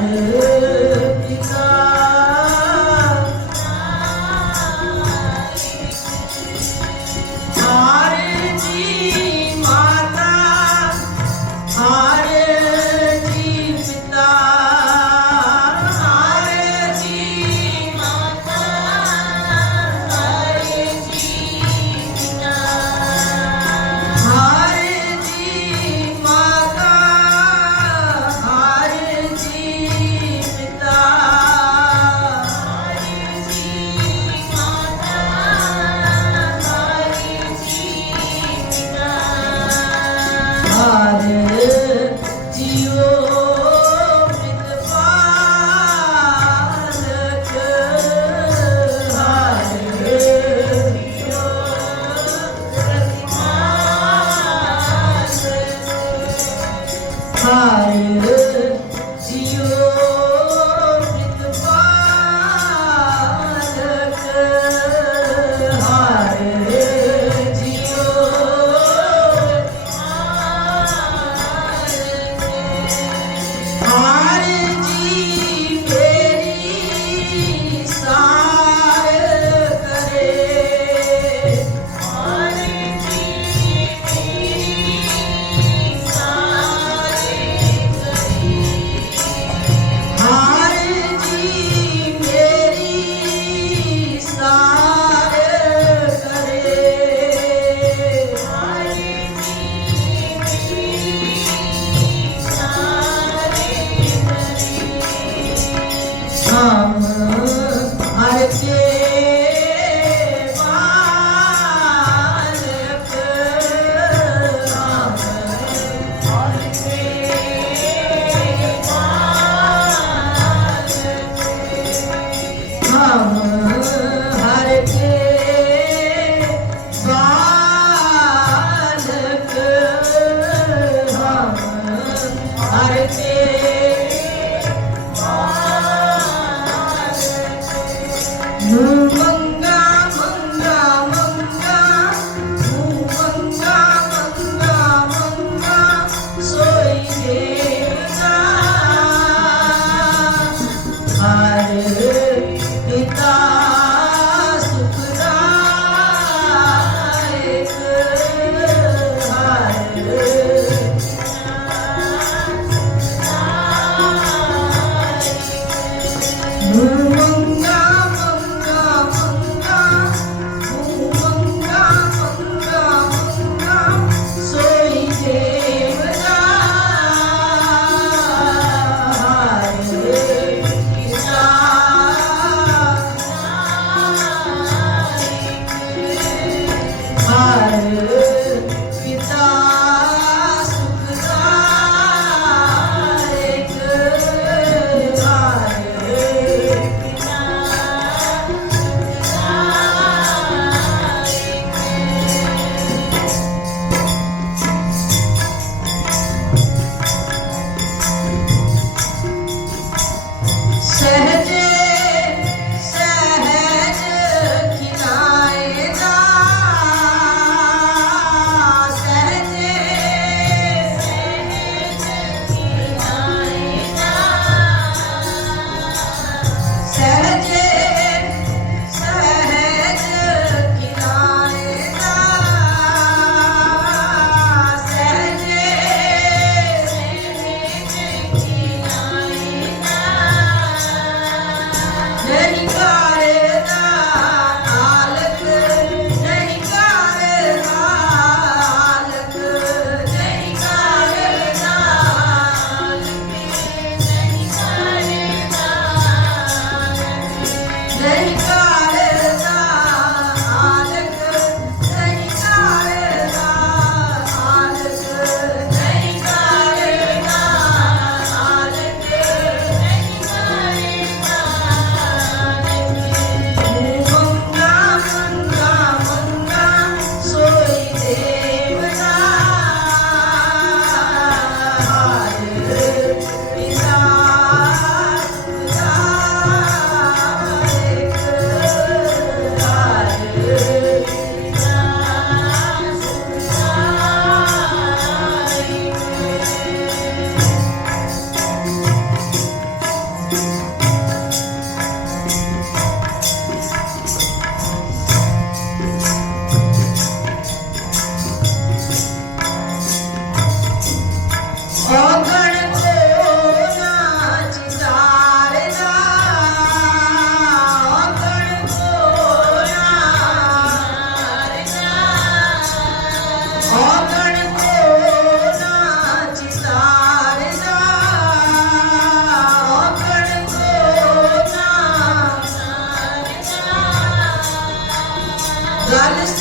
Har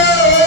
Yeah.